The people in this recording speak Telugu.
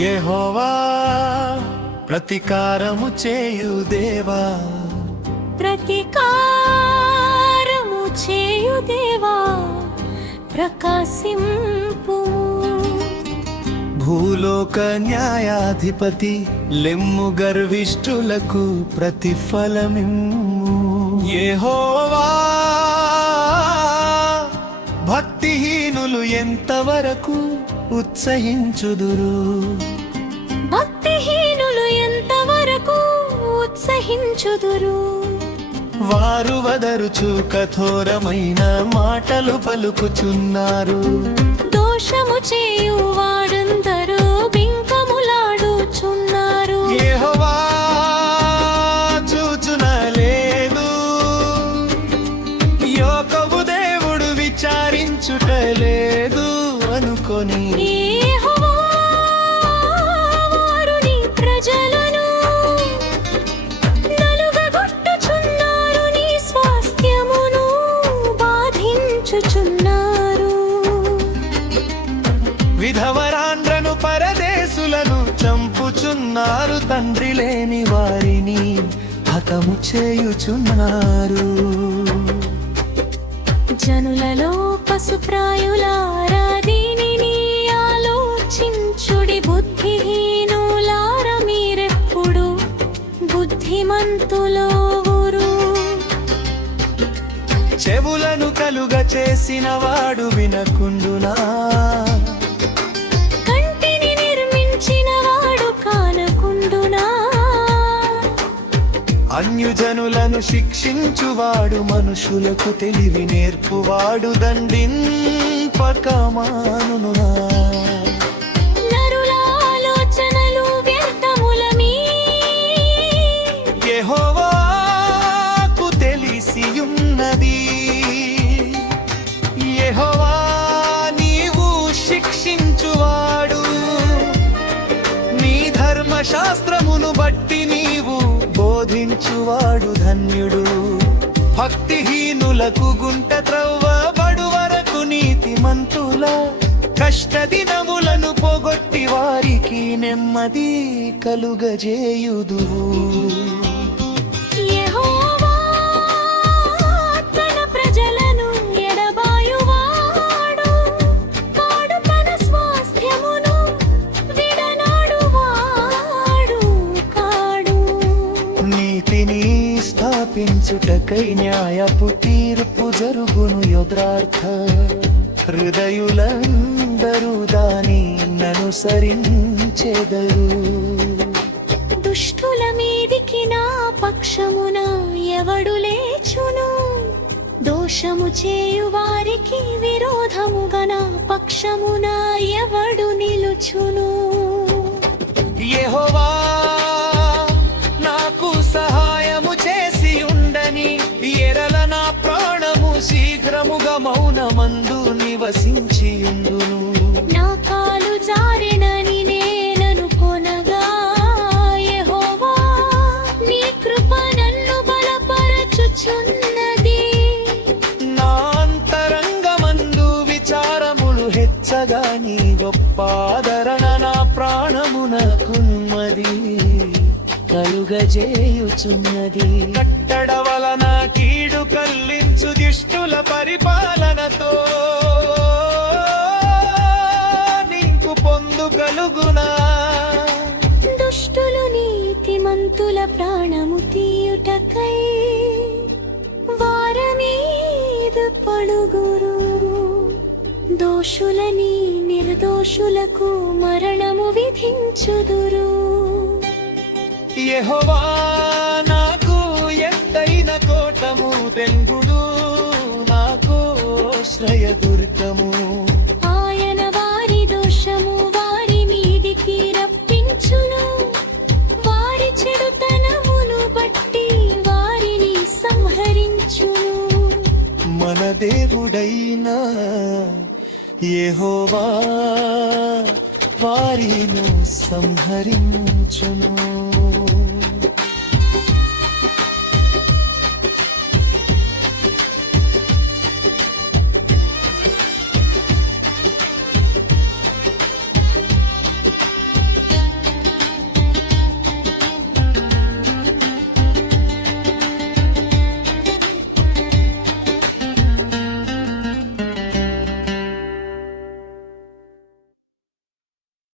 యెహోవా ప్రతికారము చేయు దేవా, ప్రతికారము చేయు దేవా ప్రకాశింపు. భూలోక న్యాయాధిపతి లెమ్ము గర్విష్ఠులకు ప్రతిఫలమిమ్ము. యెహోవా భక్తిహీనులు ఎంతవరకు ఉత్సహించుదురు? భక్తిహీనులు ఎంతవరకు ఉత్సహించుదురు? వారు వదరుచు కఠోరమైన మాటలు పలుకుచున్నారు. దోషము చేయు వాడందరూ బింకములాడుచున్నారు. యెహోవా చూచునలేదు, యోకోబు దేవుడు విచారించుటలేదు అనుకొని. యెహోవా వారు నీ ప్రజలను నలుగగొట్టుచున్నారు, నీ స్వాస్థ్యమును బాధించుచున్నారు. విధవరాండ్రను పరదేశులను చంపుచున్నారు, తండ్రి లేని వారిని హతము చేయుచున్నారు. జనులలో పశుప్రాయులారా దీనిని ఆలోచించుడి. బుద్ధిహీనులారా మీరెప్పుడు బుద్ధిమంతులవురు? చెవులను కలుగ చేసిన వాడు వినకుండునా? కంటిని నిర్మించిన వాడు కానకుండునా? అన్యుజనులను శిక్షించువాడు మనుషులకు తెలివి నేర్పువాడు దండింపక మానునా? నరుల ఆలోచనలు వ్యర్థములమీ యెహోవాకు తెలిసియున్నది. యెహోవా నీవు శిక్షించువాడు, నీ ధర్మశాస్త్రమును బట్టి నీవు బోధించువాడు ధన్యుడు. భక్తిహీనులకు గుంట త్రవ్వబడు వరకు నీతిమంతుల కష్టదినములను పోగొట్టి వారికి నెమ్మది కలుగజేయుదువు. యెహోవా తన ప్రజలను ఎడబాయువాడు, వాడు తన స్వాస్థ్యమును విడనాడువాడు కాడు. నీతిని స్థాపించుటకై న్యాయపు తీర్పు జరుగును యథార్థ హృదయులందరూ దాని ననుసరించెదరు. దుష్టుల మీదికి నా పక్షమున ఎవడు లేచును? దోషము చేయు వారికి విరోధముగా నా పక్షమున ఎవడు నిలుచును? యెహోవా నాకు సహాయము చేసి ఉండని, ఎరల నా ప్రాణము శీఘ్రముగా మౌనమందు నివసించియుందును. నా కాలు జారినని నేననుకొనగా యెహోవా నీ కృప నన్ను బలపరచుచున్నది. నా అంతరంగమందు విచారములు హెచ్చగా నీ గొప్ప ఆదరణ నా ప్రాణమునకున్నది కలుగజేయుచున్నది. కట్టడ వలన కీడు కల్లించు దుష్టుల పరిపాలనతో నీకు పొందు కలుగునా? దుష్టులు నీతిమంతుల ప్రాణము తీయుటకై వారమీద పడుగురు. దోషులని నిర్దోషులకు మరణము విధించుదురు. యెహోవా నాకు ఎత్తైన కోటము, తెంగుడు నాకు శ్రయదుర్గము. ఆయన వారి దోషము వారి మీదికి రప్పించును, వారి చెడుతనమును బట్టి వారిని సంహరించును. మన దేవుడైన యెహోవా వారిని సంహరించును.